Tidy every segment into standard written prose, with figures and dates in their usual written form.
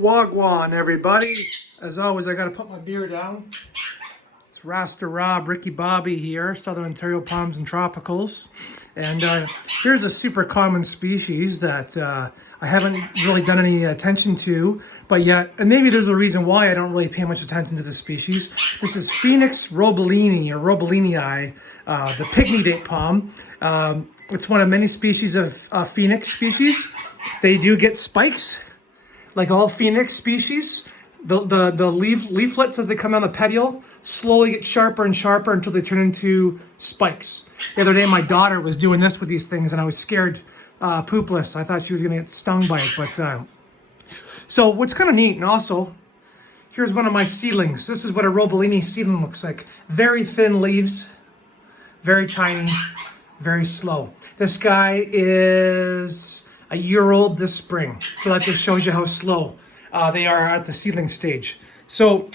Wagwan, everybody. As always, I gotta put my beer down. It's Rasta Rob, Ricky Bobby here, Southern Ontario Palms and Tropicals. And here's a super common species that I haven't really done any attention to, but yet, and maybe there's a reason why I don't really pay much attention to this species. This is Phoenix roebellini, or roebellinii, the pygmy date palm. It's one of many species of Phoenix species. They do get spikes, like all Phoenix species. The leaflets, as they come on the petiole, slowly get sharper and sharper until they turn into spikes. The other day, my daughter was doing this with these things, and I was scared poopless. I thought she was going to get stung by it. But so what's kind of neat, and also, here's one of my seedlings. This is what a roebellini seedling looks like. Very thin leaves, very tiny, very slow. This guy is a year old this spring, so that just shows you how slow they are at the seedling stage. So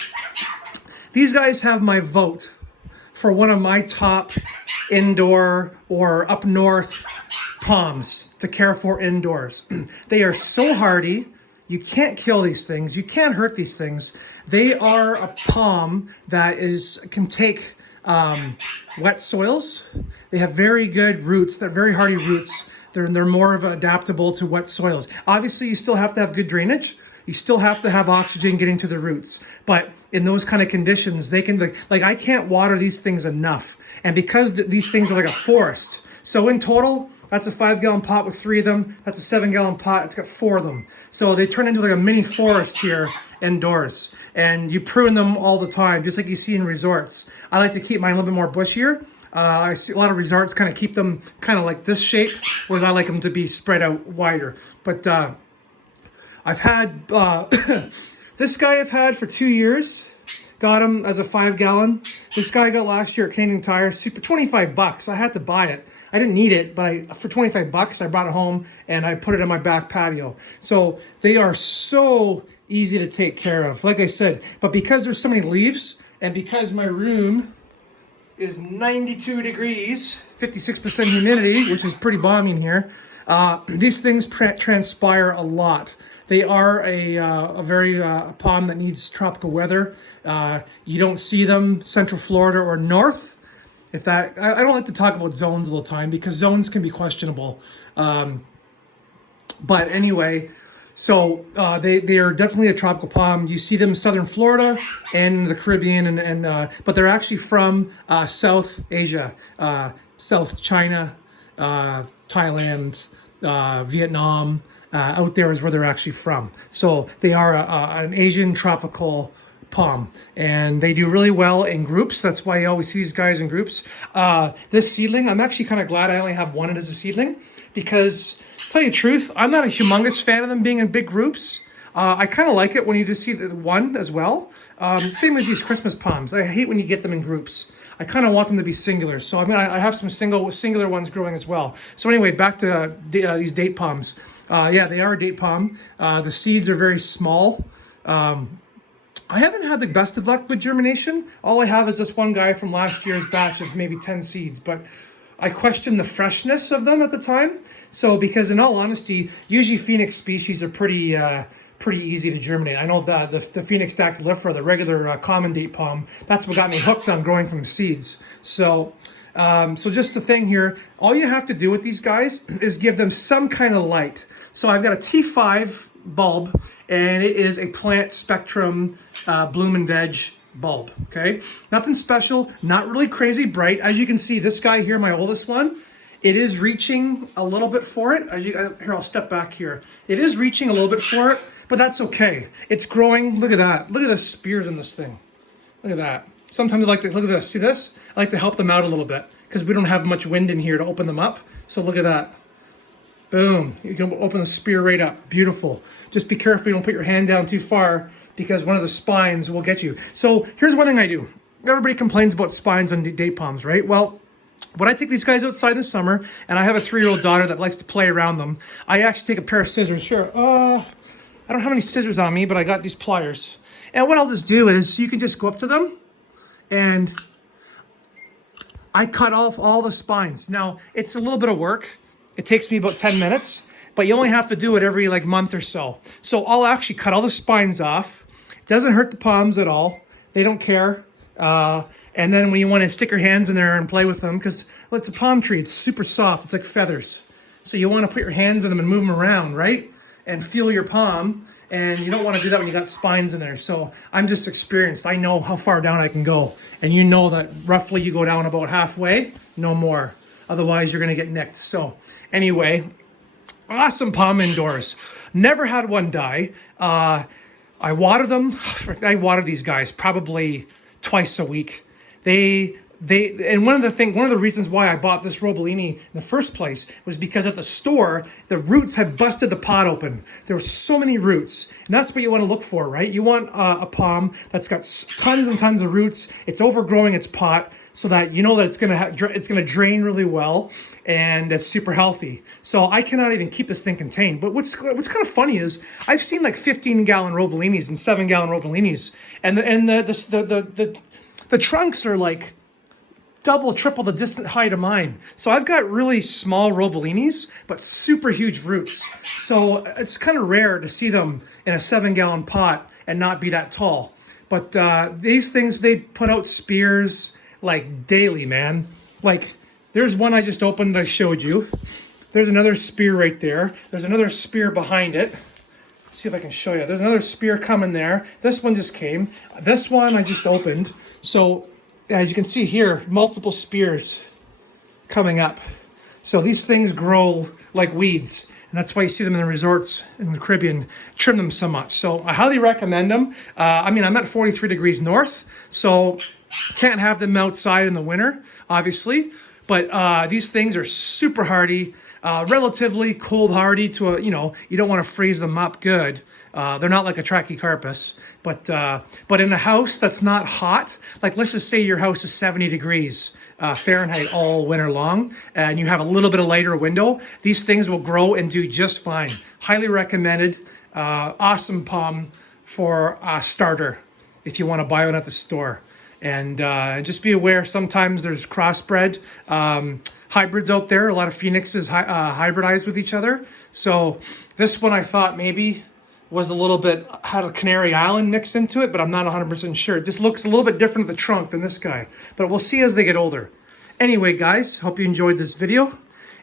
these guys have my vote for one of my top indoor or up north palms to care for indoors. They are so hardy. You can't kill these things. You can't hurt these things. They are a palm that can take wet soils. They have very good roots. They're very hardy roots. They're more of adaptable to wet soils. Obviously, you still have to have good drainage. You still have to have oxygen getting to the roots. But in those kind of conditions, they can, like I can't water these things enough. And because these things are like a forest. So in total, that's a 5-gallon pot with 3 of them. That's a 7-gallon pot. It's got 4 of them. So they turn into like a mini forest here indoors. And you prune them all the time, just like you see in resorts. I like to keep mine a little bit more bushier. I see a lot of resorts kind of keep them kind of like this shape, whereas I like them to be spread out wider. But I've had, this guy I've had for 2 years. Got him as a 5-gallon. This guy I got last year at Canadian Tire, super $25. I had to buy it. I didn't need it, but for $25, I brought it home and I put it on my back patio. So they are so easy to take care of, like I said. But because there's so many leaves, and because my room is 92 degrees, 56% humidity, which is pretty balmy in here, these things transpire a lot. They are a very palm that needs tropical weather. You don't see them Central Florida or north. If that, I don't like to talk about zones all the time because zones can be questionable. But anyway, so they are definitely a tropical palm. You see them in Southern Florida and the Caribbean, but they're actually from South Asia, South China, Thailand, Vietnam. Out there is where they're actually from. So they are an Asian tropical palm, and they do really well in groups. That's why you always see these guys in groups. This seedling, I'm actually kind of glad I only have one as a seedling, because to tell you the truth, I'm not a humongous fan of them being in big groups. I kind of like it when you just see one as well. Same as these Christmas palms. I hate when you get them in groups. I kind of want them to be singular. So I have some singular ones growing as well. So anyway, back to these date palms. Yeah, they are a date palm. The seeds are very small. I haven't had the best of luck with germination. All I have is this one guy from last year's batch of maybe 10 seeds, but I questioned the freshness of them at the time. So, because in all honesty, usually Phoenix species are pretty easy to germinate. I know that the Phoenix dactylifera, the regular common date palm, that's what got me hooked on growing from seeds. So, so just the thing here, all you have to do with these guys is give them some kind of light. So I've got a T5 bulb, and it is a plant spectrum bloom and veg bulb, okay? Nothing special, not really crazy bright. As you can see, this guy here, my oldest one, it is reaching a little bit for it. Here, I'll step back here. It is reaching a little bit for it, but that's okay. It's growing. Look at that. Look at the spears in this thing. Look at that. Sometimes I like to, look at this, see this? I like to help them out a little bit because we don't have much wind in here to open them up. So look at that. Boom, you can open the spear right up, beautiful. Just be careful you don't put your hand down too far because one of the spines will get you. So here's one thing I do. Everybody complains about spines on date palms, right? Well, when I take these guys outside in the summer, and I have a 3-year-old daughter that likes to play around them, I actually take a pair of scissors. Here, I don't have any scissors on me, but I got these pliers. And what I'll just do is, you can just go up to them, and I cut off all the spines. Now, it's a little bit of work. It takes me about 10 minutes, but you only have to do it every like month or so. So I'll actually cut all the spines off. It doesn't hurt the palms at all. They don't care. And then when you want to stick your hands in there and play with them, because well, it's a palm tree, it's super soft, it's like feathers. So you want to put your hands in them and move them around, right? And feel your palm. And you don't want to do that when you got spines in there. So I'm just experienced. I know how far down I can go. And you know that roughly you go down about halfway, no more. Otherwise, you're going to get nicked. So anyway, awesome palm indoors. Never had one die. I water them. I water these guys probably twice a week. And one of the reasons why I bought this roebellini in the first place was because at the store, the roots had busted the pot open. There were so many roots, and that's what you want to look for, right? You want a palm that's got tons and tons of roots. It's overgrowing its pot so that you know that it's gonna drain really well, and it's super healthy. So I cannot even keep this thing contained. But what's kind of funny is I've seen like 15-gallon roebellinis and 7-gallon roebellinis, and the trunks are like double, triple the distant height of mine. So I've got really small roebellinis, but super huge roots. So it's kind of rare to see them in a 7-gallon pot and not be that tall. But these things, they put out spears like daily, man. Like there's one I just opened that I showed you. There's another spear right there. There's another spear behind it. Let's see if I can show you. There's another spear coming there. This one just came. This one I just opened. So as you can see here, multiple spears coming up. So these things grow like weeds. And that's why you see them in the resorts in the Caribbean, trim them so much. So I highly recommend them. I mean, I'm at 43 degrees north, so can't have them outside in the winter, obviously. But these things are super hardy, relatively cold hardy to you don't want to freeze them up good. They're not like a Trachycarpus. But in a house that's not hot, like let's just say your house is 70 degrees Fahrenheit all winter long, and you have a little bit of lighter window, these things will grow and do just fine. Highly recommended. Awesome palm for a starter if you want to buy one at the store. And just be aware, sometimes there's crossbred hybrids out there. A lot of phoenixes hybridize with each other. So this one I thought maybe was a little bit, had a Canary Island mixed into it, but I'm not 100% sure. This looks a little bit different at the trunk than this guy, but we'll see as they get older. Anyway, guys, hope you enjoyed this video,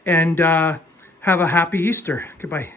and have a happy Easter. Goodbye.